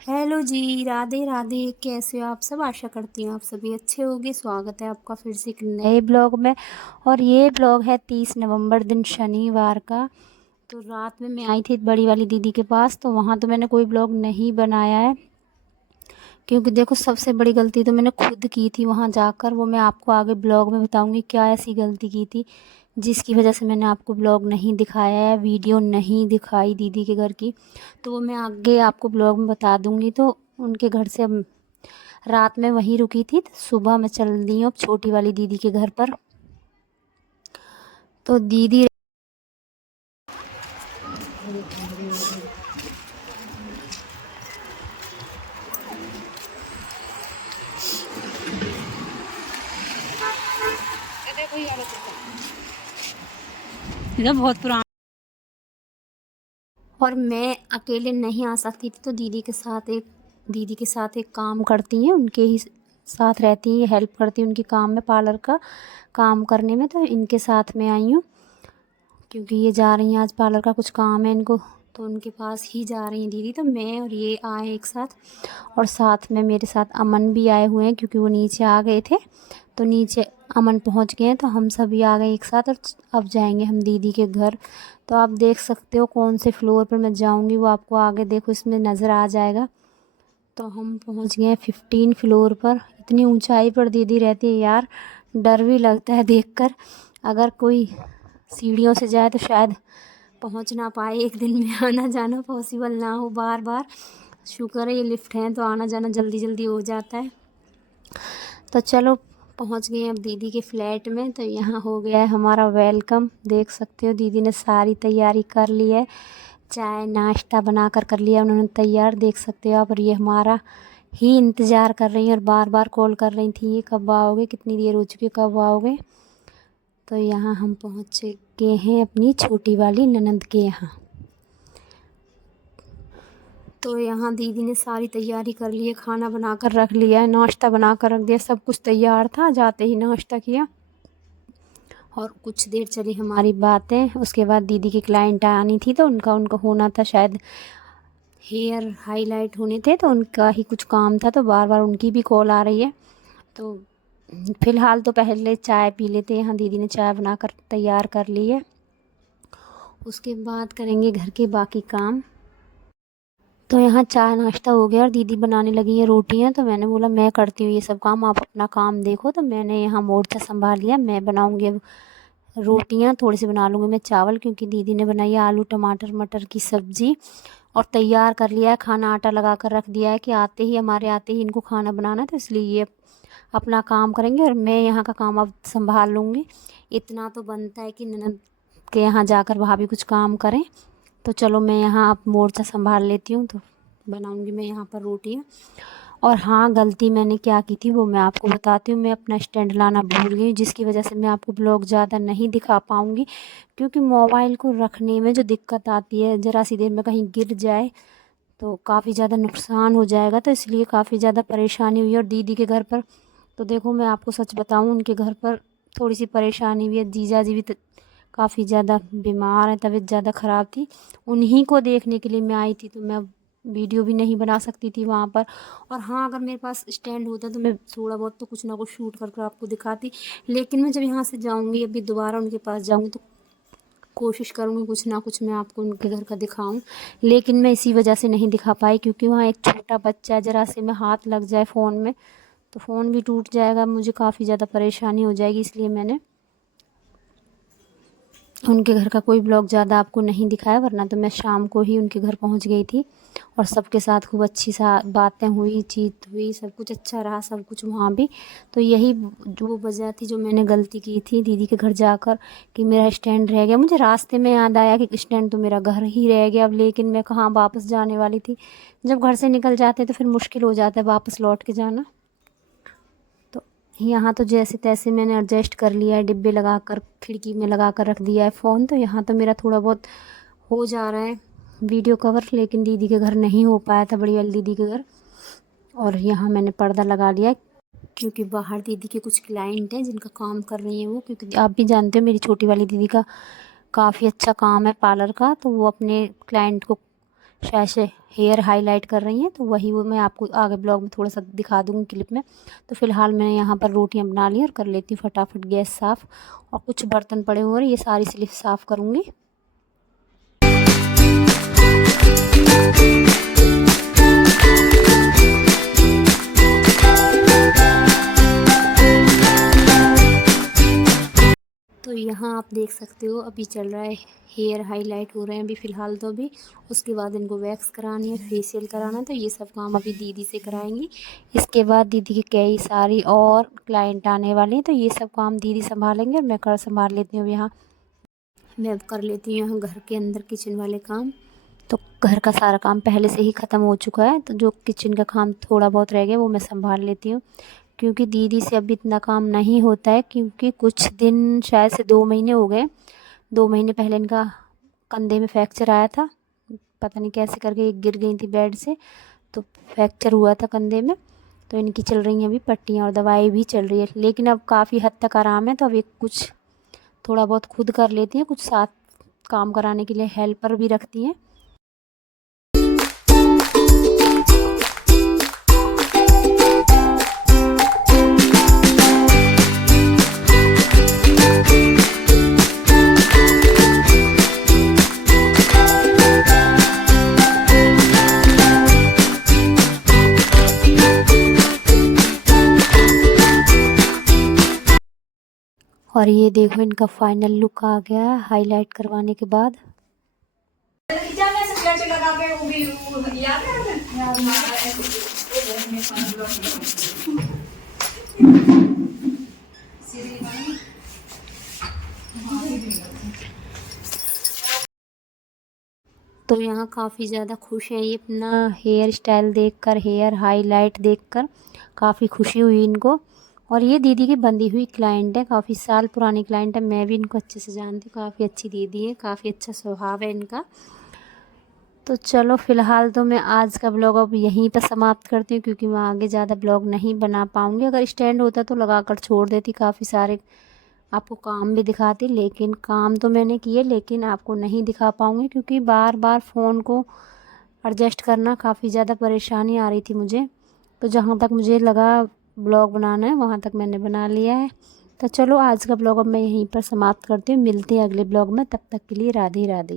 Hello जी, राधे राधे। कैसे हो आप सब? आशा करती हूँ आप सभी अच्छे होंगे। स्वागत है आपका फिर से एक नए ब्लॉग में। और ये ब्लॉग है 30 नवंबर दिन शनिवार का। तो रात में मैं आई थी बड़ी वाली दीदी के पास, तो वहाँ तो मैंने कोई ब्लॉग नहीं बनाया है, क्योंकि देखो सबसे बड़ी गलती तो मैंने खुद की थी वहाँ जाकर। वो मैं आपको आगे ब्लॉग में बताऊँगी क्या ऐसी गलती की थी जिसकी वजह से मैंने आपको ब्लॉग नहीं दिखाया है, वीडियो नहीं दिखाई दीदी के घर की। तो वो मैं आगे आपको ब्लॉग में बता दूँगी। तो उनके घर से अब रात में वहीं रुकी थी, तो सुबह मैं चल दी हूँ अब छोटी वाली दीदी के घर पर। तो दीदी देखो बहुत पुराना, और मैं अकेले नहीं आ सकती थी, तो दीदी के साथ एक काम करती हैं, उनके ही साथ रहती हैं, हेल्प करती हैं उनकी काम में, पार्लर का काम करने में। तो इनके साथ में आई हूँ, क्योंकि ये जा रही हैं आज पार्लर का कुछ काम है इनको, तो उनके पास ही जा रही हैं दीदी। तो मैं और ये आए एक साथ, और साथ में मेरे साथ अमन भी आए हुए हैं, क्योंकि वो नीचे आ गए थे। तो नीचे अमन पहुंच गए हैं, तो हम सभी आ गए एक साथ, और अब जाएंगे हम दीदी के घर। तो आप देख सकते हो कौन से फ्लोर पर मैं जाऊंगी, वो आपको आगे देखो इसमें नज़र आ जाएगा। तो हम पहुंच गए हैं 15 फ्लोर पर। इतनी ऊंचाई पर दीदी रहती है यार, डर भी लगता है देखकर। अगर कोई सीढ़ियों से जाए तो शायद पहुंच ना पाए, एक दिन में आना जाना पॉसिबल ना हो बार बार। शुक्र है ये लिफ्ट है तो आना जाना जल्दी जल्दी हो जाता है। तो चलो पहुंच गए अब दीदी के फ्लैट में। तो यहाँ हो गया है हमारा वेलकम। देख सकते हो दीदी ने सारी तैयारी कर ली है, चाय नाश्ता बना कर लिया उन्होंने तैयार, देख सकते हो आप। और ये हमारा ही इंतज़ार कर रही हैं, और बार बार कॉल कर रही थी ये कब आओगे, कितनी देर हो चुकी है, कब आओगे। तो यहाँ हम पहुँच गए हैं अपनी छोटी वाली ननंद के यहाँ। तो यहाँ दीदी ने सारी तैयारी कर ली है, खाना बना कर रख लिया है, नाश्ता बना कर रख दिया, सब कुछ तैयार था, जाते ही नाश्ता किया। और कुछ देर चली हमारी बातें। उसके बाद दीदी की क्लाइंट आनी थी, तो उनका उनका होना था शायद, हेयर हाईलाइट होने थे, तो उनका ही कुछ काम था, तो बार बार उनकी भी कॉल आ रही है। तो फ़िलहाल तो पहले चाय पी लेते हैं। यहाँ दीदी ने चाय बनाकर तैयार कर ली है, उसके बाद करेंगे घर के बाकी काम। तो यहाँ चाय नाश्ता हो गया और दीदी बनाने लगी है रोटियाँ। तो मैंने बोला मैं करती हूँ ये सब काम, आप अपना काम देखो। तो मैंने यहाँ मोर्चा संभाल लिया, मैं बनाऊँगी अब रोटियाँ, थोड़ी सी बना लूँगी मैं चावल, क्योंकि दीदी ने बनाई है आलू टमाटर मटर की सब्ज़ी। और तैयार कर लिया है खाना, आटा लगा कर रख दिया है कि हमारे आते ही इनको खाना बनाना है, तो इसलिए ये अपना काम करेंगे और मैं यहाँ का काम अब संभाल लूँगी। इतना तो बनता है कि ननद के यहाँ जाकर भाभी कुछ काम करें। तो चलो मैं यहाँ अब मोर्चा संभाल लेती हूँ, तो बनाऊँगी मैं यहाँ पर रोटियाँ। और हाँ, गलती मैंने क्या की थी वो मैं आपको बताती हूँ। मैं अपना स्टैंड लाना भूल गई, जिसकी वजह से मैं आपको ब्लॉग ज़्यादा नहीं दिखा पाऊँगी, क्योंकि मोबाइल को रखने में जो दिक्कत आती है, ज़रा सी देर में कहीं गिर जाए तो काफ़ी ज़्यादा नुकसान हो जाएगा। तो इसलिए काफ़ी ज़्यादा परेशानी हुई। और दीदी के घर पर तो देखो मैं आपको सच बताऊँ, उनके घर पर थोड़ी सी परेशानी हुई है। जीजा जी भी काफ़ी ज़्यादा बीमार हैं, तबीयत ज़्यादा ख़राब थी। उन्हीं को देखने के लिए मैं आई थी, तो मैं वीडियो भी नहीं बना सकती थी वहाँ पर। और हाँ, अगर मेरे पास स्टैंड होता तो मैं थोड़ा बहुत तो कुछ ना कुछ शूट कर आपको दिखाती। लेकिन मैं जब यहाँ से जाऊँगी, अभी दोबारा उनके पास जाऊँगी, तो कोशिश करूँगी कुछ ना कुछ मैं आपको उनके घर का दिखाऊं। लेकिन मैं इसी वजह से नहीं दिखा पाई, क्योंकि वहाँ एक छोटा बच्चा है, ज़रा से में हाथ लग जाए फ़ोन में तो फ़ोन भी टूट जाएगा, मुझे काफ़ी ज़्यादा परेशानी हो जाएगी। इसलिए मैंने उनके घर का कोई ब्लॉग ज़्यादा आपको नहीं दिखाया, वरना तो मैं शाम को ही उनके घर पहुंच गई थी। और सबके साथ खूब अच्छी सा बातें हुई, चीत हुई, सब कुछ अच्छा रहा, सब कुछ वहाँ भी। तो यही जो वजह थी जो मैंने गलती की थी दीदी के घर जाकर, कि मेरा स्टैंड रह गया। मुझे रास्ते में याद आया कि स्टैंड तो मेरा घर ही रह गया अब, लेकिन मैं कहाँ वापस जाने वाली थी। जब घर से निकल जाते तो फिर मुश्किल हो जाता है वापस लौट के जाना। यहाँ तो जैसे तैसे मैंने एडजस्ट कर लिया है, डिब्बे लगा कर खिड़की में लगा कर रख दिया है फ़ोन। तो यहाँ तो मेरा थोड़ा बहुत हो जा रहा है वीडियो कवर, लेकिन दीदी के घर नहीं हो पाया था, बड़ी वाली दीदी के घर। और यहाँ मैंने पर्दा लगा लिया है, क्योंकि बाहर दीदी के कुछ क्लाइंट हैं जिनका काम कर रही हैं वो, क्योंकि आप भी जानते हो मेरी छोटी वाली दीदी का काफ़ी अच्छा काम है पार्लर का। तो वो अपने क्लाइंट को शायद से हेयर हाईलाइट कर रही हैं, तो वही वो मैं आपको आगे ब्लॉग में थोड़ा सा दिखा दूँगी क्लिप में। तो फ़िलहाल मैं यहाँ पर रोटियाँ बना ली और कर लेती हूँ फटाफट गैस साफ़। और कुछ बर्तन पड़े हुए हैं, ये सारी स्लिप साफ़ करूँगी। तो यहाँ आप देख सकते हो अभी चल रहा है, हेयर हाईलाइट हो रहे हैं अभी फ़िलहाल तो अभी। उसके बाद इनको वैक्स करानी है, फेशियल कराना है, तो ये सब काम अभी दीदी से कराएंगी। इसके बाद दीदी के कई सारी और क्लाइंट आने वाले हैं, तो ये सब काम दीदी संभालेंगे और मैं संभाल लेती हूँ यहाँ। मैं कर लेती हूँ यहाँ घर के अंदर किचन वाले काम। तो घर का सारा काम पहले से ही ख़त्म हो चुका है, तो जो किचन का काम थोड़ा बहुत रह गया वो मैं संभाल लेती हूँ, क्योंकि दीदी से अभी इतना काम नहीं होता है। क्योंकि कुछ दिन शायद से 2 महीने हो गए, 2 महीने पहले इनका कंधे में फ्रैक्चर आया था। पता नहीं कैसे करके गिर गई थी बेड से, तो फ्रैक्चर हुआ था कंधे में। तो इनकी चल रही हैं अभी पट्टियाँ और दवाई भी चल रही है, लेकिन अब काफ़ी हद तक आराम है। तो अभी कुछ थोड़ा बहुत खुद कर लेती हैं, कुछ साथ काम कराने के लिए हेल्पर भी रखती हैं। और ये देखो इनका फाइनल लुक आ गया है हाईलाइट करवाने के बाद। तो यहाँ काफ़ी ज़्यादा खुश हैं ये अपना हेयर स्टाइल देखकर, हेयर हाईलाइट देखकर काफ़ी खुशी हुई इनको। और ये दीदी की बंदी हुई क्लाइंट है, काफ़ी साल पुरानी क्लाइंट है, मैं भी इनको अच्छे से जानती हूँ। काफ़ी अच्छी दीदी है, काफ़ी अच्छा स्वभाव है इनका। तो चलो फ़िलहाल तो मैं आज का ब्लॉग अब यहीं पर समाप्त करती हूँ, क्योंकि मैं आगे ज़्यादा ब्लॉग नहीं बना पाऊँगी। अगर स्टैंड होता तो लगा कर छोड़ देती, काफ़ी सारे आपको काम भी दिखाती, लेकिन काम तो मैंने किए लेकिन आपको नहीं दिखा पाऊँगी, क्योंकि बार बार फ़ोन को एडजस्ट करना काफ़ी ज़्यादा परेशानी आ रही थी मुझे। तो जहाँ तक मुझे लगा ब्लॉग बनाना है वहाँ तक मैंने बना लिया है। तो चलो आज का ब्लॉग अब मैं यहीं पर समाप्त करती हूँ, मिलते हैं अगले ब्लॉग में, तब तक के लिए राधे राधे।